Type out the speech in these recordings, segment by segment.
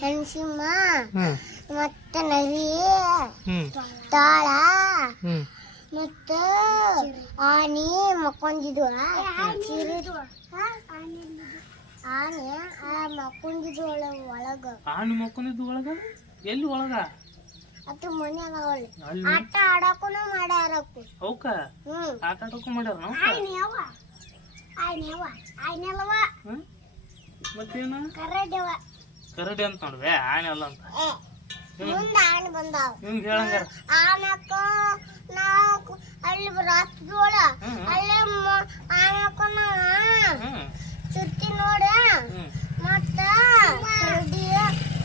ಹೆಣ್ಸಿಂಹ ಮತ್ತೆ ನರಿ ತಾಳ ಮತ್ತು ಆನೆ ಮಕ್ಕೊಂದಿದ್ವು ಆನೆ ಮಕ್ಕೊಂದಿದ್ವು ಒಳಗ ಆನೆ ಮಕ್ಕೊಂದಿದ್ದು ಒಳಗ ಎಲ್ಲಿ ಒಳಗ ಅದ್ರ ಮನ್ಯಾಗ ಆಟ ಆಡಕ್ಕೂ ಮಾಡ್ಯಾರಕ್ಕು ಅವಕ್ಕ ಆಟ ಆಡಕ್ಕೂ ಮಾಡ್ಯಾರ ಮತ್ತೇನ ಕರಡಿ ಅಂತ ನೋಡ್ವೆ ಆನೆ ಅಲ್ಲ ಅಂತ ಮುಂದೆ ಆನೆ ಬಂದಾವ ನಿಮ್ಗೆ ಹೇಳಂಗಾರ ಆನಕ್ಕ ನಾವು ಅಲ್ಲಿ ರಾತ್ರಿದೋಳ ಅಲ್ಲೇ ಆನಕ್ಕ ಸುತ್ತಿ ನೋಡ ಮತ್ತ ಕರಡಿ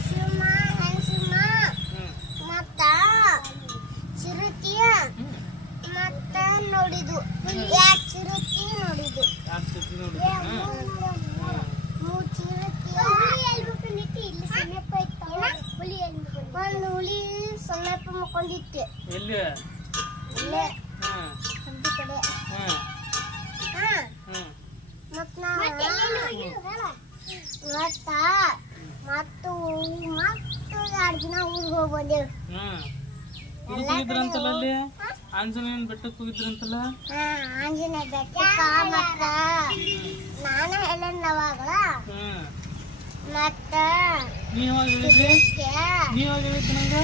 ಸಿಂಹ ಹೆಣ್ಸಿಂಹ ಮತ್ತ ಚಿರುತಿ ಮತ್ತ ನೋಡಿದು ಯಾಕೆ ಚಿರುತಿ ನೋಡಿದು ಒಂದು ಹುಲಿ ಸಮೀಪ ಮಕ್ಕೊಂಡಿತ್ತೆ ಎಲ್ಲಿ ಇಲ್ಲೇ ಸಂತಿ ಕಡೆ ಮತ್ತು ಮತ್ತು 2 ದಿನ ಊರಿಗೆ ಹೋಗಿ ಬಂದೇವು ಹೋಗಿದ್ರಂತಲ್ಲ ಅಲ್ಲಿ ಆಂಜನೇಯನ ಬೆಟ್ಟಕ್ಕೆ ಹೋಗಿದ್ರಂತಲ್ಲ ಆಂಜನೇಯ ಬೆಟ್ಟಕ್ಕ ಮತ್ತ ನಾನು ಹೇಳೇನ ಅವಾಗಲ ಮತ್ತ ನೀವಾಗ ಹೇಳಿದ್ದೆ ನಂಗೆ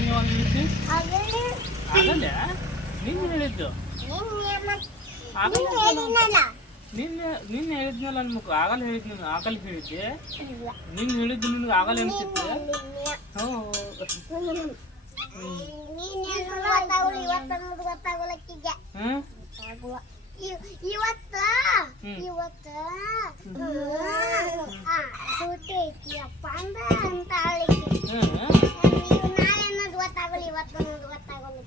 ನೀವಾಗ ಹೇಳಿದ್ದೆ ಆಗಲ್ಲ ನಿನ್ನೆ ಹೇಳಿದ್ದು ನಿನ್ನೆ ಹೇಳಿದ್ನಲ್ಲ ಅನ್ಮಕ್ಳು ಆಗಲ್ಲ ಹೇಳಿದ್ ಆಗಲ್ಲ ಹೇಳಿದ್ದೆ ನಿನ್ನೆ ಹೇಳಿದ್ದು ನಿನ್ಗೆ ಆಗಲ್ಲ ಅನ್ಸಿತ್ತೆ ಸೂಟಿ ಐತಿಯಪ್ಪ ಅಂದ ಅಂತ ಗೊತ್ತಾಗಲ್ಲ ಇವತ್ತು ಗೊತ್ತಾಗಲ್ಲ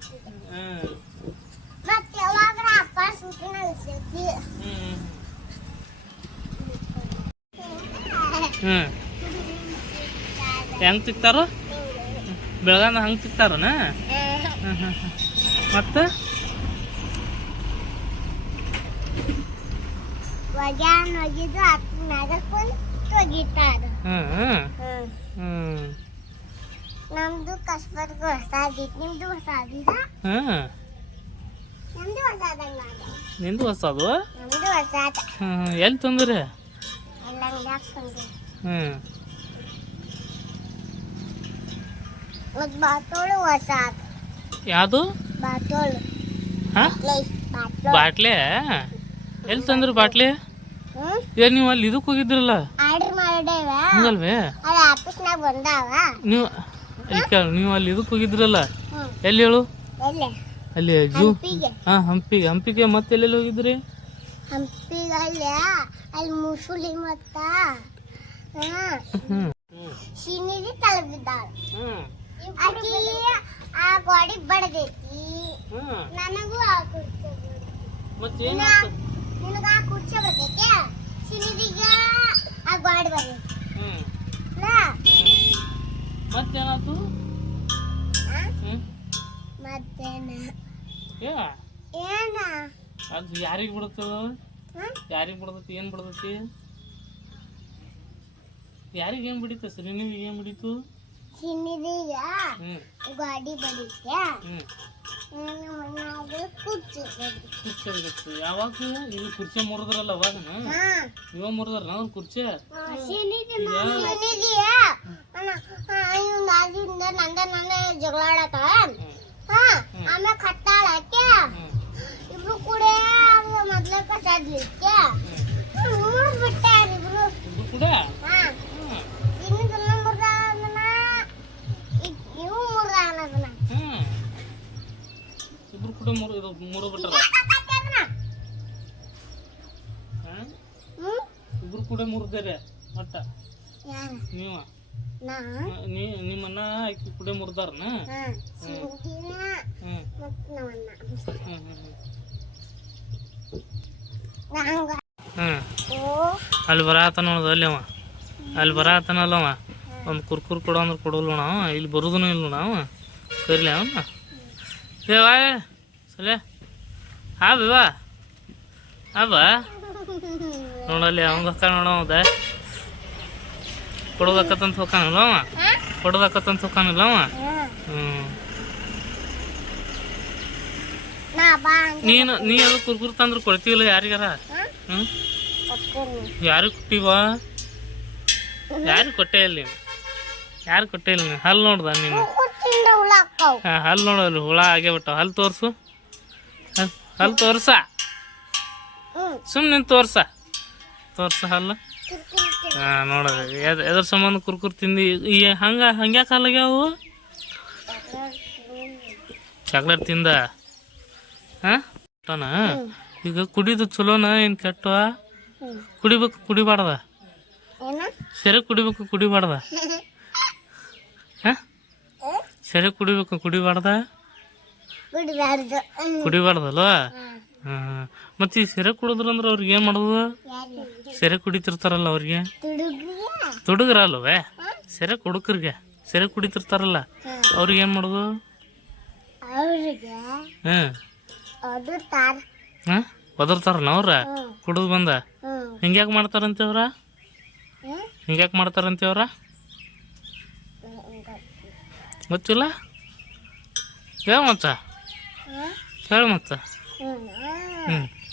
ಮತ್ತೆ ಯಾವಾಗ ಅಪ್ಪ ಸೂಟಿನ ಇರ್ತೈತಿ ಹೆಂಗ್ ಸಿಗ್ತಾರ ಬೆಳಗಾನ ಹಂಗೆ ಸಿಗ್ತಾರನ ಮತ್ತೆ ಒಗಿದು ಒಗಿತಾರ ನಮ್ದು ಕಸ್ಬರ್ಗ ಹೊಸಾದಿತ್ತು ನಿಮ್ದು ಹೊಸಾದಿದ ನಮ್ದು ಹೊಸಾದಂಗ ನಿಂದು ಹೊಸದು ನಮ್ದು ಹೊಸಾದ ಎಲ್ಲಿ ತಂದ್ರಿ ಎಲ್ಲ ಅಂಗಡಿಯಾಗ ತಂದ್ರಿ ಮತ್ತು ಬಾಟೋಳು ಹೊಸಾದ ಯಾವುದು ಬಾಟೋಳು ಬಾಟ್ಲೆ ಎಲ್ಲಿ ತಂದ್ರಿ ಬಾಟ್ಲಿ ಏನ್ ನೀವು ಅಲ್ಲಿ ಇದಕ್ಕೆ ಹೋಗಿದ್ರಲ್ಲ ಆರ್ಡರ್ ಮಾಡಿದೇವ ಹಂಗಲ್ವೇ ಅಲ್ಲಿ ಆಫೀಸ್ನಾಗ ಬಂದಾವ ನೀವು ಅಲ್ಲಿ ಇದಕ್ಕೆ ಹೋಗಿದ್ರಲ್ಲ ಎಲ್ಲಿ ಹೇಳು ಅಲ್ಲಿ ಜೂ ಹಂಪಿಗೆ ಮತ್ತೆ ಎಲ್ಲೆಲ್ಲಿ ಹೋಗಿದ್ರಿ ಹಂಪಿಗೆ ಅಲ್ಲಿ ಮುಸುಳಿ ಮತ್ತ ಶಿನಿದಿ ತಲುಪಿದ್ದಾಳ ಆಕಿ ಆ ಗಾಡಿ ಬಡದೈತಿ ನನಗೂ ಆ ಕುರ್ಚಿ ನಿನಗ ಆ ಕುರ್ಚಿ ಬರ್ತೈತಿ ಶಿನಿದಿಗೆ ಆ ಗಾಡಿ ಬರ್ತೈತಿ ಮತ್ತೇನಾಯ್ತು ಮತ್ತೇನ ಏನ ಅದು ಯಾರಿಗೆ ಬಿಡುತ್ತದ ಯಾರಿಗೆ ಬಿಡ್ತೈತಿ ಏನು ಬಿಡ್ತೈತಿ ಯಾರಿಗೆ ಏನು ಬಿಡಿತ ಸರಿ ನೀವು ಏನು ಬಿಡಿತು ಶಿನಿದಿಗ ಗಾಡಿ ಬಡಿತೆ ಕುರ್ಚಿ ಕುರ್ಚಿ ಯಾವಾಗ ಇದು ಕುರ್ಚಿ ಮುರಿದ್ರಲ್ಲ ಅವಾಗ ಇವ ಮುರಿದ್ರ ನಾವು ಕುರ್ಚಿ ನಂದ ಜಗಳ ಆಡತ್ತ ಆಮೇಲೆ ಕಟ್ಟಾಳಕ್ಕೆ ಇಬ್ರು ಕೂಡ ಮೊದ್ಲ ಕಸಾಡ್ಲಿಕ್ಕೆ ಬಿಟ್ಟಾರ ಇಬ್ರು ಕೂಡ ಇನ್ನೊಂದಲ್ಲ ಮುರ್ದ ಇವು ಮುರ್ದ ಅನ್ನೋದನ್ನ ಇಬ್ರು ಕೂಡ ಮೂರು ಬಿಟ್ಟಾರ ಇಬ್ರು ಕೂಡ ಮುರಿದಾರೆ ಮಟ್ಟ ನೀವ ನಿಮ್ಮನ್ನ ಆಕಿ ಕೂಡ ಮುರಿದಾರನ ಅಲ್ಲಿ ಬರತಾನ ನೋಡೋದು ಅಲ್ಲಿ ಅವ ಅಲ್ಲಿ ಬರತಾನಲ್ಲವ ಒಂದು ಕುರ್ಕುರ್ ಕೊಡೋ ಅಂದ್ರೆ ಕೊಡೋಲ್ಲ ನಾವು ಇಲ್ಲಿ ಬರೋದೂ ಇಲ್ಲ ನಾವು ಕರಿಲಿ ಅವನ್ನ ಏವಾ ಸಲೆ ಹಾ ಬಿವಾ ಹಾ ಬಾ ನೋಡಲ್ಲಿ ಅವಂಗ ನೋಡೋದ ಕೊಡೋದಕ್ಕತ್ತಂತ ಹೋಗ್ಕಾನಿಲ್ಲ ಅವ ಕೊಡೋದಕ್ಕತ್ತಂತ ಹೋಗ್ಕಾನಿಲ್ಲ ಅವ ಹ್ಞೂ ನೀ ಅದು ಕುರ್ಕುರ್ ತಂದ್ರೆ ಕೊಡ್ತೀವಿಲ್ಲ ಯಾರಿಗಾರ ಹ್ಞೂ ಯಾರಿಗೆ ಕೊಟ್ಟಿವ ಯಾರಿಗೆ ಕೊಟ್ಟೇ ಇಲ್ಲ ನೀನು ಯಾರು ಕೊಟ್ಟೇ ಇಲ್ಲ ನೀನು ಹಲ್ಲು ನೋಡ್ದ ನೀನು ಹಾಂ ಹಲ್ಲು ನೋಡಲ್ಲ ಹುಳ ಆಗೇ ಬಿಟ್ಟಾವ ಹಲ್ಲು ತೋರಿಸು ಹಲ್ಲು ತೋರ್ಸ ಸುಮ್ಮನೆ ತೋರ್ಸ ಹಲ್ಲು ಹಾಂ ನೋಡೋದು ಎದ್ರ ಸಂಬಂಧ ಕುರ್ಕುರ್ ತಿಂದು ಈ ಹಂಗ್ಯಾಕೆ ಹಲ್ಲಾಗ್ಯಾವು ಚಾಕ್ಲೇಟ್ ತಿಂದ ಹಾಂ ಈಗ ಕುಡಿದು ಚಲೋನ ಏನು ಕೆಟ್ಟವ ಕುಡಿಬೇಕು ಕುಡಿಬಾರ್ದ ಸರಿ ಕುಡಿಬೇಕು ಕುಡಿಬಾರ್ದ ಹಾಂ ಸರಿ ಕುಡಿಬೇಕು ಕುಡಿಬಾರ್ದ ಕುಡಿಬಾರ್ದಲ್ವ ಹಾಂ ಮತ್ತು ಈ ಸೆರೆ ಕುಡಿದ್ರಂದ್ರೆ ಅವ್ರಿಗೆ ಏನು ಮಾಡೋದು ಸೆರೆ ಕುಡಿತಿರ್ತಾರಲ್ಲ ಅವ್ರಿಗೆ ತುಡುಗ್ರಲ್ವೇ ಸೆರೆ ಕುಡುಕರಿಗೆ ಸೆರೆ ಕುಡಿತಿರ್ತಾರಲ್ಲ ಅವ್ರಿಗೆ ಏನು ಮಾಡೋದು ಹಾಂ ಹಾಂ ಒದರ್ತಾರನ ಅವ್ರ ಕುಡಿದು ಬಂದ ಹಿಂಗ್ಯಾಕೆ ಮಾಡ್ತಾರಂತೇವ್ರ ಹಿಂಗ್ಯಾಕೆ ಮಾಡ್ತಾರಂತೇವ್ರ ಗೊತ್ತಿಲ್ಲ ಹೇಳ ಮತ್ತ ಹೇಳ ಮತ್ತ ಹ್ಞೂ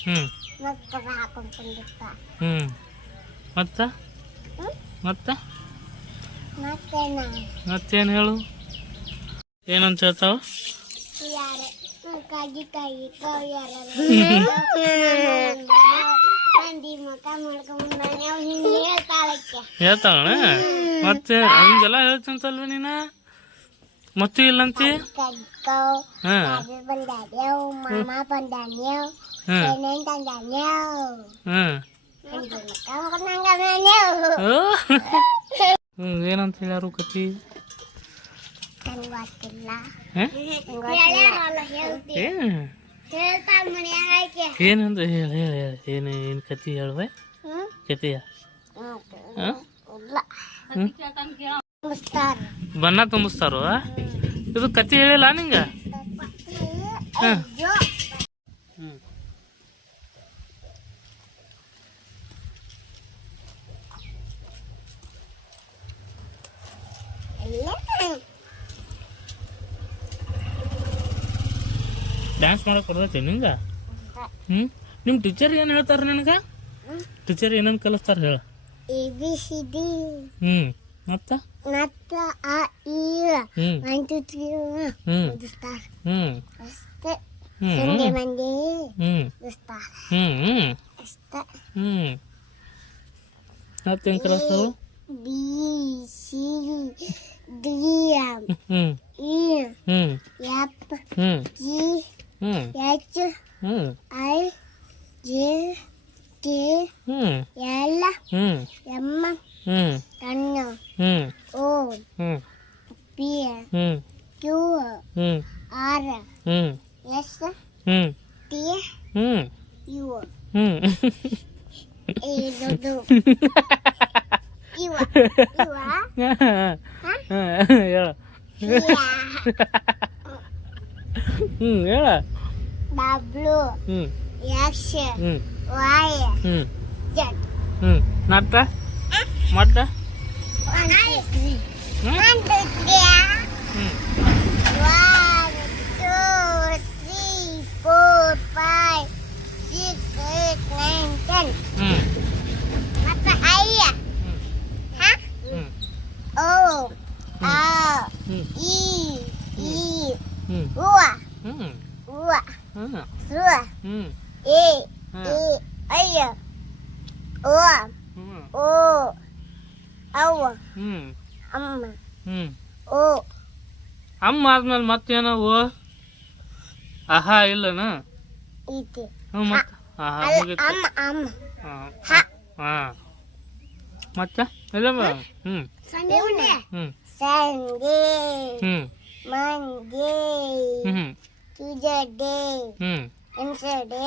ಹ್ಞೂ ಹ್ಞೂ ಮತ್ತೆ ಮತ್ತೆ ಮತ್ತೇನು ಹೇಳು ಏನಂತ ಹೇಳ್ತಾವ ಹೇಳ್ತಾವಣ ಮತ್ತೆ ಹಿಂಗೆಲ್ಲ ಹೇಳ್ತಂತಲ್ವ ನೀನ ಮತ್ತು ಇಲ್ಲಂತಿ ಏನಂತ ಹೇಳ್ಯಾರು ಕತಿ ಏನಂತ ಹೇಳ ಏನು ಏನು ಕತಿ ಹೇಳ್ವೆ ಕತಿಯ ಬಣ್ಣ ತುಂಬಿಸ್ತಾರೋ ಇದು ಕತಿ ಹೇಳಿಲ್ಲ ನಿಂಗ ಹಾಂ ಡ್ಯಾನ್ಸ್ ಮಾಡಕ್ಕೆ ಕೊಡ್ತೈತಿ ನಿಂಗೆ ನಿಮ್ಮ ಟೀಚರ್ ಏನು ಹೇಳ್ತಾರೆ ನಿನಗೆ ಟೀಚರ್ ಏನೇನು ಕಲಿಸ್ತಾರೆ ಹೇಳ ABCD ಮತ್ತೆ A E 1 2 3 ಸ್ಟಾರ್ ಅಷ್ಟೇ ಸಂಡೇ ಮಂಡೇ ಸ್ಟಾರ್ ಅಷ್ಟೇ ಮತ್ತೇನು ಕಲಿಸ್ತಾವು B C D E F G H I J K L M N O P Q R S T U ಹೇಳ W X Y Z ನಟ್ಟ ಮಟ್ಟ 1 2 3 4 5 6 7 8 9 10 ಮತ್ತೆ I O A E U Su E I O O ಅವ ಅಮ್ಮ ಓ ಅಮ್ಮ ಆದ್ಮೇಲೆ ಮತ್ತೇನವು ಆಹಾ ಇಲ್ಲನ ಐತಿ ಮತ್ತೆ ಆಹಾ ಅಮ್ಮ ಅಮ್ಮ ಹಾಂ ಮತ್ತೆ ಇಲ್ಲ Sunday Sunday Monday Tuesday Wednesday